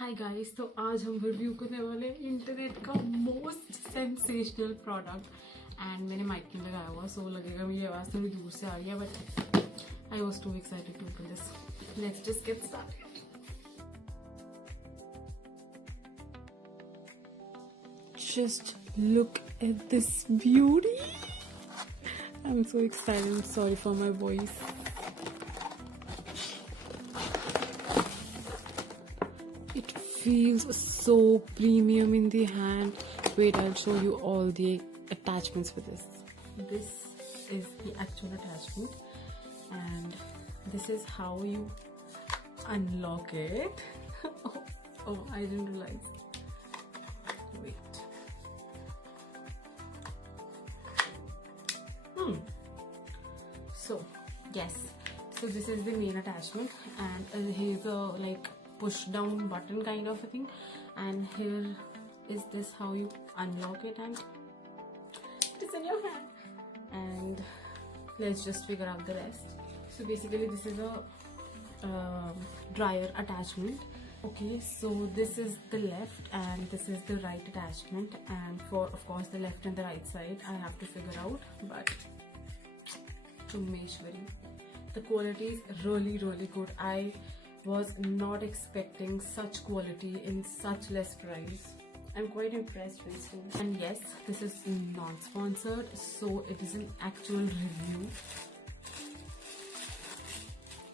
Hi guys, तो आज हम रिव्यू करने वाले इंटरनेट का मोस्ट सेंसेशनल प्रोडक्ट एंड मैंने माइक में लगाया हुआ सो लगेगा मेरी आवाज़ थोड़ी दूर से आ रही है but I was too excited to open this. Let's just get started. Just look at this beauty. I'm so excited. I'm sorry for my voice. It feels so premium in the hand. Wait, I'll show you all the attachments for this. This is the actual attachment and this is how you unlock it. oh, I didn't realize. Wait. So yes, so this is the main attachment and here's a like push down button kind of a thing, and here is this how you unlock it and it's in your hand. And let's just figure out the rest. So basically this is a dryer attachment. Okay, so this is the left and this is the right attachment, and for of course the left and the right side I have to figure out, but Tumeshwari, the quality is really good. I was not expecting such quality in such less price. I'm quite impressed, Winston. And yes, this is not sponsored, so it is an actual review.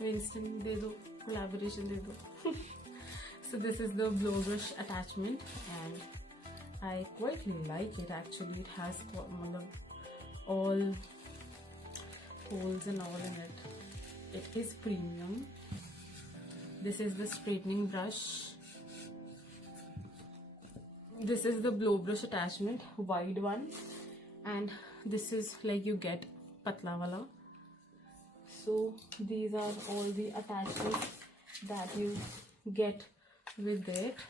Winston, de do collaboration, de do. So this is the blow brush attachment and I quite like it actually. It has all holes and all in it. It is premium. This is the straightening brush. This is the blow brush attachment, wide one, and this is like you get patla wala. So these are all the attachments that you get with it.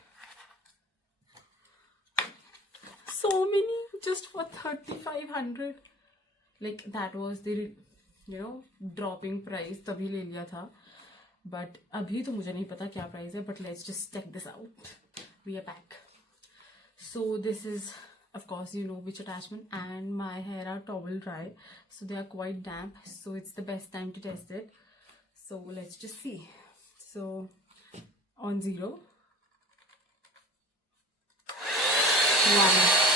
So many just for 3500. Like that was the dropping price, तभी ले लिया था, but अभी तो मुझे नहीं पता क्या प्राइस है, but let's just check this out. We are back. So this is of course you know which attachment, and my hair are towel dry, so they are quite damp, so it's the best time to test it. So let's just see. So on 0, 1.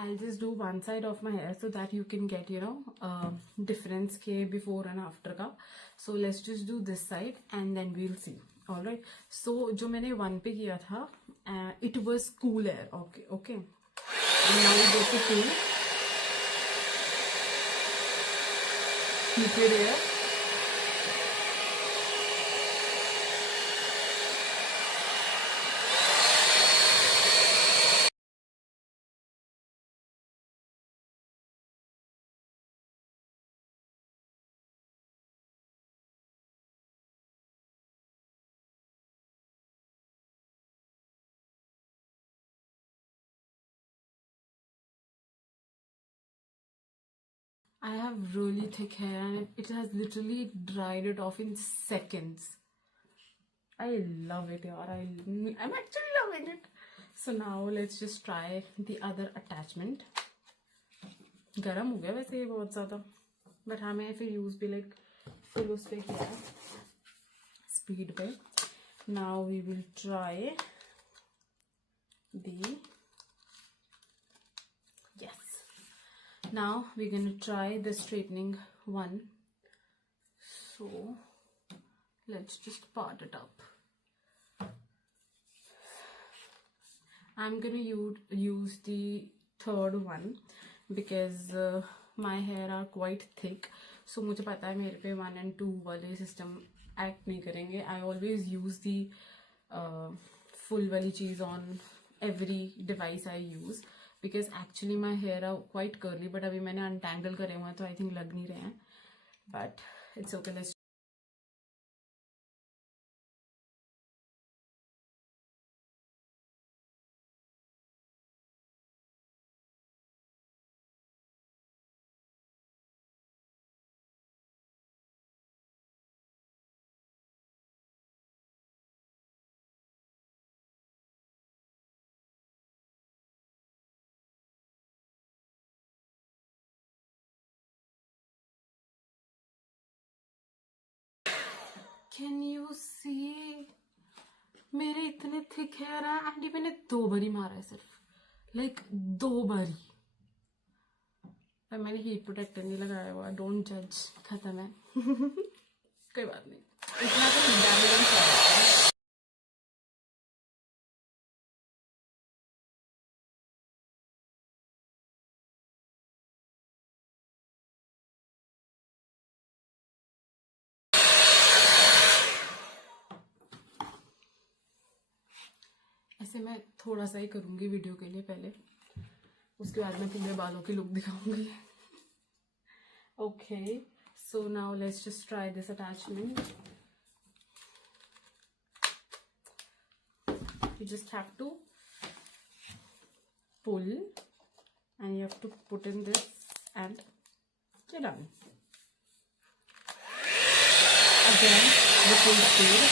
I'll just do one side of my hair so that you can get difference ke before and after ka. So let's just do this side and then we'll see. All right. So जो मैंने 1 पे किया था, it was cool air. Okay. And now we go to 2. Heated air. I have really thick hair and it has literally dried it off in seconds. I love it, yaar. I'm actually loving it. So now let's just try the other attachment. गरम हो गया वैसे ये बहुत ज़्यादा, but हाँ मैं फिर यूज़ भी like full उस पे किया speed पे. Now we will try the Now we're gonna try the straightening one. So let's just part it up. I'm gonna use the third one because my hair are quite thick. So मुझे पता है मेरे पे 1 and 2 वाले system act नहीं करेंगे. I always use the full वाली चीज़ on every device I use. Because actually my hair are quite curly, but अभी मैंने untangle करे हुए हैं तो I think लग नहीं रहे हैं. But it's okay. Let's can you see मेरे इतने थिक हेयर है एंड ये मैंने 2 बारी मारा है सिर्फ, लाइक 2 बारी। पर मैंने हीट प्रोटेक्टर नहीं लगाया हुआ, डोंट जज, खत्म है। कोई बात नहीं, इतना तो डैमेज है। ऐसे मैं थोड़ा सा ही करूंगी वीडियो के लिए पहले, उसके बाद मैं पूरे बालों की लुक दिखाऊंगी। Okay, so now let's just try this attachment. You just have to pull and you have to put in this and you're done. Again, the full speed.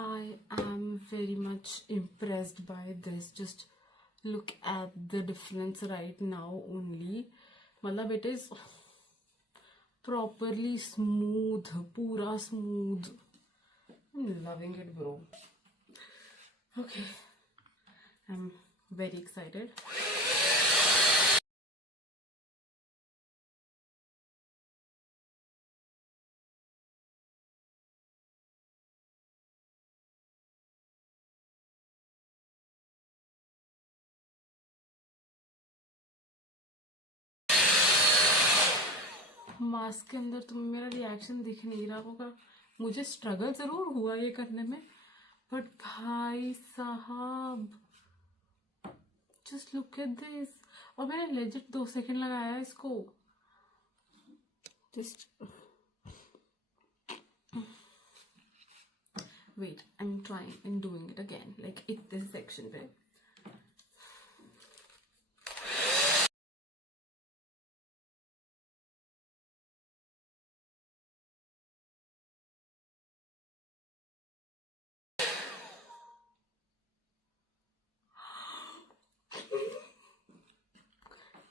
I am very much impressed by this. Just look at the difference right now only. मतलब it is properly smooth, pura smooth. I'm loving it, bro. Okay, I'm very excited. Mask के अंदर तुम्हें मेरा रिएक्शन दिख नहीं रहा होगा, मुझे स्ट्रगल जरूर हुआ ये करने में, बट भाई साहब जस्ट लुक एट दिस। और मैंने लेजिट 2 सेकंड लगाया इसको। Just wait, I am trying and doing it again, like इस सेक्शन पे।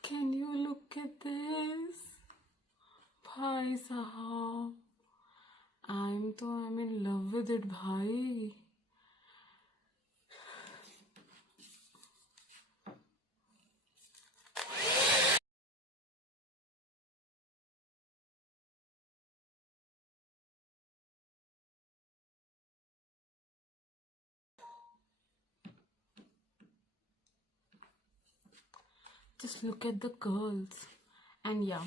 Can you look at this? भाई साहब, I'm in love with it भाई। Just look at the curls. And yeah,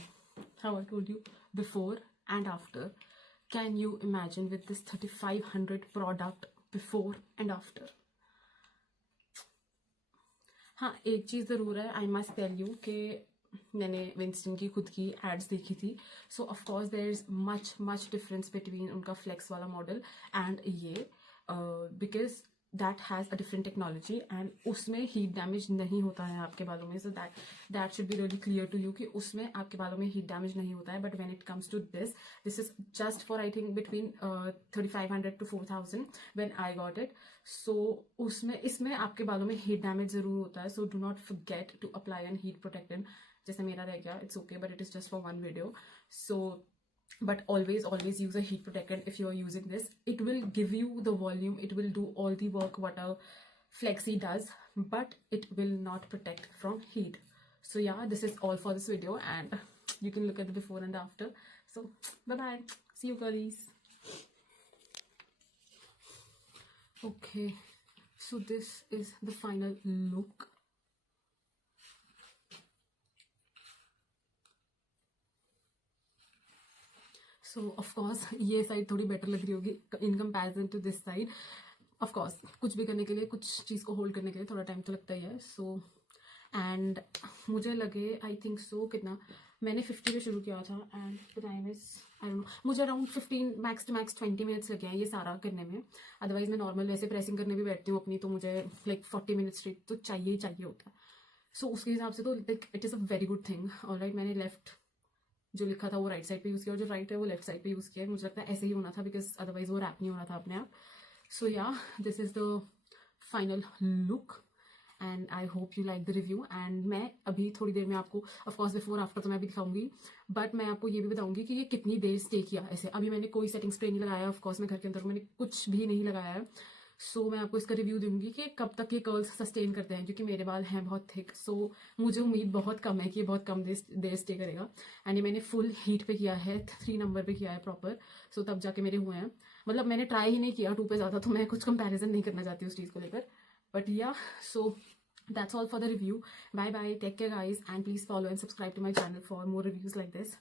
how I told you, before and after. Can you imagine with this 3500 product, before and after? हाँ, एक चीज़ ज़रूर है, I must tell you कि मैंने विंस्टन की खुद की एड्स देखी थी। So of course there is much difference between उनका फ्लेक्स वाला मॉडल एंड ये, because that has a different technology and उसमें हीट डैमेज नहीं होता है आपके बालों में। So that should be really clear to you कि उसमें आपके बालों में हीट डैमेज नहीं होता है। But when it comes to this is just for I think between 3500 to 4000 when I got it. So इसमें आपके बालों में हीट डैमेज जरूर होता है। So do not forget to apply an heat protectant. जैसे मेरा रह गया, it's okay, but it is just for 1 video. So but always use a heat protectant if you are using this. It will give you the volume, it will do all the work what a flexi does, but it will not protect from heat. So yeah, this is all for this video and you can look at the before and after. So bye bye, see you girlies. Okay, so this is the final look. So of course ये side थोड़ी better लग रही होगी in comparison to this side, of course कुछ भी करने के लिए, कुछ चीज़ को होल्ड करने के लिए थोड़ा टाइम तो लगता ही है. सो एंड मुझे लगे आई थिंक सो कितना, मैंने 50 पे शुरू किया था and the time is I don't know, मुझे around 15 max to max 20 minutes लगे हैं ये सारा करने में. अदरवाइज मैं नॉर्मल वैसे प्रेसिंग करने भी बैठती हूँ अपनी, तो मुझे लाइक 40 मिनट्स स्ट्रेट तो चाहिए ही चाहिए होता है. सो उसके हिसाब से तो like it is a very good thing. Alright, मैंने लेफ्ट जो लिखा था वो राइट साइड पे यूज़ किया और जो राइट है वो लेफ्ट साइड पे यूज़ किया. मुझे लगता है ऐसे ही होना था बिकॉज अदरवाइज वो रैप नहीं होना था अपने आप. सो या this is the final look and I hope you like the review. And मैं अभी थोड़ी देर में आपको ऑफकोर्स बिफोर आफ्टर तो मैं भी दिखाऊंगी, बट मैं आपको ये भी बताऊंगी कि ये कितनी देर स्टे किया. ऐसे अभी मैंने कोई सेटिंग स्प्रे नहीं लगाया, ऑफकोर्स मैं घर के अंदर मैंने कुछ भी नहीं लगाया है. सो मैं आपको इसका रिव्यू दूंगी कि कब तक ये कर्ल्स सस्टेन करते हैं, क्योंकि मेरे बाल हैं बहुत थिक. सो मुझे उम्मीद बहुत कम है कि ये बहुत कम देर स्टे करेगा. एंड ये मैंने फुल हीट पे किया है, 3 नंबर पे किया है प्रॉपर. सो तब जाके मेरे हुए हैं. मतलब मैंने ट्राई ही नहीं किया 2 पे ज़्यादा, तो मैं कुछ कंपैरिजन नहीं करना चाहती उस चीज़ को लेकर. बट या सो that's all for the review. Bye bye, take care guys, and please follow and subscribe to my channel for more reviews like this.